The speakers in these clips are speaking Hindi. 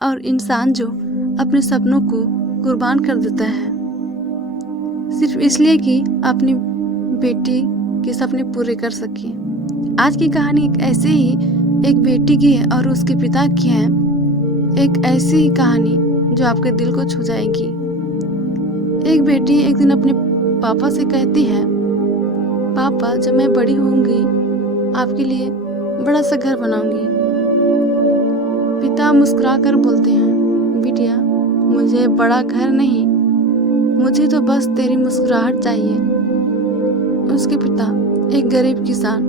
और इंसान जो अपने सपनों को कुर्बान कर देता है सिर्फ इसलिए कि अपनी बेटी के सपने पूरे कर सके। आज की कहानी एक ऐसे ही एक बेटी की है और उसके पिता की है। एक ऐसी ही कहानी जो आपके दिल को छू जाएगी। एक बेटी एक दिन अपने पापा से कहती है, पापा जब मैं बड़ी होंगी आपके लिए बड़ा सा घर बनाऊंगी। पिता मुस्कुरा कर बोलते हैं, बिटिया मुझे बड़ा घर नहीं, मुझे तो बस तेरी मुस्कुराहट चाहिए। उसके पिता एक गरीब किसान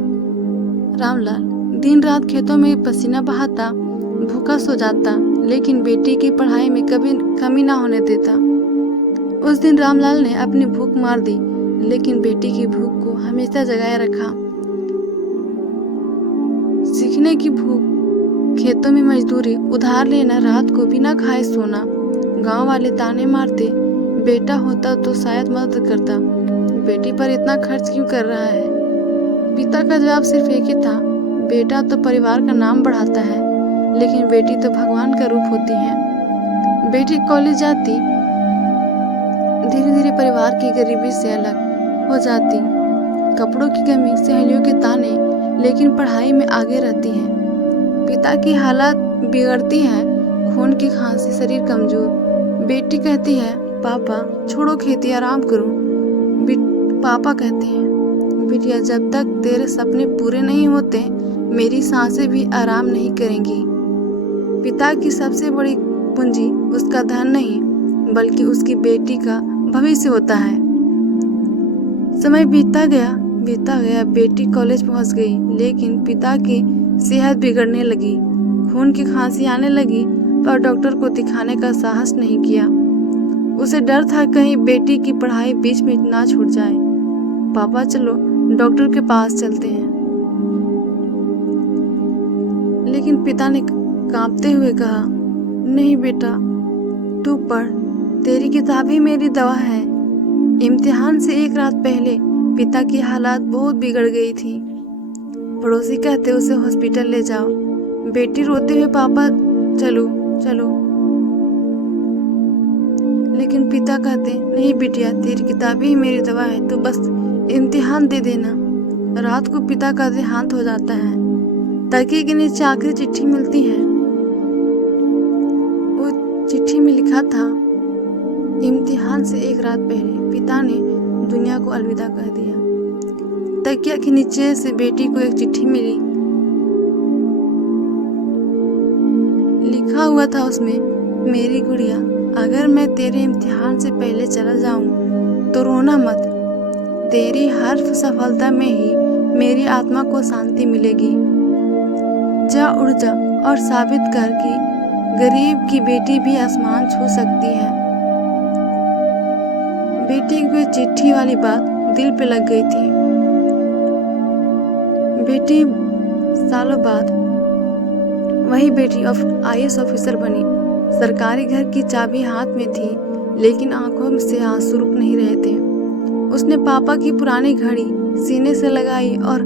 रामलाल दिन रात खेतों में पसीना बहाता, भूखा सो जाता, लेकिन बेटी की पढ़ाई में कभी कमी ना होने देता। उस दिन रामलाल ने अपनी भूख मार दी, लेकिन बेटी की भूख को हमेशा जगाए रखा। सीखने की भूख, खेतों में मजदूरी, उधार लेना, रात को बिना खाए सोना। गांव वाले ताने मारते, बेटा होता तो शायद मदद करता, बेटी पर इतना खर्च क्यों कर रहा है। पिता का जवाब सिर्फ एक ही था, बेटा तो परिवार का नाम बढ़ाता है, लेकिन बेटी तो भगवान का रूप होती है। बेटी कॉलेज जाती, धीरे धीरे परिवार की गरीबी से अलग हो जाती, कपड़ों की कमी, सहेलियों के ताने, लेकिन पढ़ाई में आगे रहती है। पिता की हालत बिगड़ती है, खून की खांसी, शरीर कमजोर। बेटी कहती है, पापा छोड़ो खेती, आराम करो। पापा कहते हैं, बिटिया जब तक तेरे सपने पूरे नहीं होते मेरी सांसें भी आराम नहीं करेंगी। पिता की सबसे बड़ी पूंजी उसका धन नहीं, बल्कि उसकी बेटी का भविष्य होता है। समय बीतता गया, बेटी कॉलेज पहुंच गई, लेकिन पिता की सेहत बिगड़ने लगी, खून की खांसी आने लगी, पर डॉक्टर को दिखाने का साहस नहीं किया। उसे डर था कहीं बेटी की पढ़ाई बीच में ना छूट जाए। पापा चलो डॉक्टर के पास चलते हैं। लेकिन पिता ने कांपते हुए कहा, नहीं बेटा तू पढ़, तेरी किताब ही मेरी दवा है। इम्तिहान से एक रात पहले पिता की हालत बहुत बिगड़ गई थी। पड़ोसी कहते उसे हॉस्पिटल ले जाओ। बेटी रोते हुए, पापा चलो चलो। लेकिन पिता कहते, नहीं बिटिया तेरी किताबें ही मेरी दवा है, तो बस इम्तिहान दे देना। रात को पिता का देहांत हो जाता है। तकिए के नीचे आखिरी चिट्ठी मिलती है। वो चिट्ठी में लिखा था, इम्तिहान से एक रात पहले पिता ने दुनिया को अलविदा कह दिया। तकिया के नीचे से बेटी को एक चिट्ठी मिली। लिखा हुआ था उसमें, मेरी गुड़िया अगर मैं तेरे इम्तिहान से पहले चला जाऊं तो रोना मत। तेरी हर सफलता में ही मेरी आत्मा को शांति मिलेगी। जा उड़ जा और साबित कर कि गरीब की बेटी भी आसमान छू सकती है। बेटी की चिट्ठी वाली बात दिल पे लग गई थी। बेटी सालों बाद वही बेटी IAS ऑफिसर बनी। सरकारी घर की चाबी हाथ में थी, लेकिन आंखों से आंसू रुक नहीं रहे थे। उसने पापा की पुरानी घड़ी सीने से लगाई और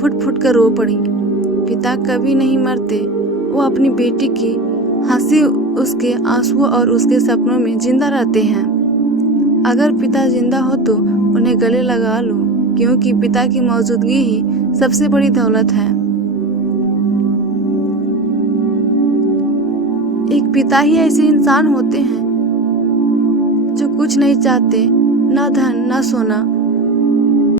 फुट फुट कर रो पड़ी। पिता कभी नहीं मरते, वो अपनी बेटी की हंसी, उसके आंसुओं और उसके सपनों में जिंदा रहते हैं। अगर पिता जिंदा हो तो उन्हें गले लगा लो, क्योंकि पिता की मौजूदगी ही सबसे बड़ी दौलत है। एक पिता ही ऐसे इंसान होते हैं जो कुछ नहीं चाहते, ना धन, ना सोना,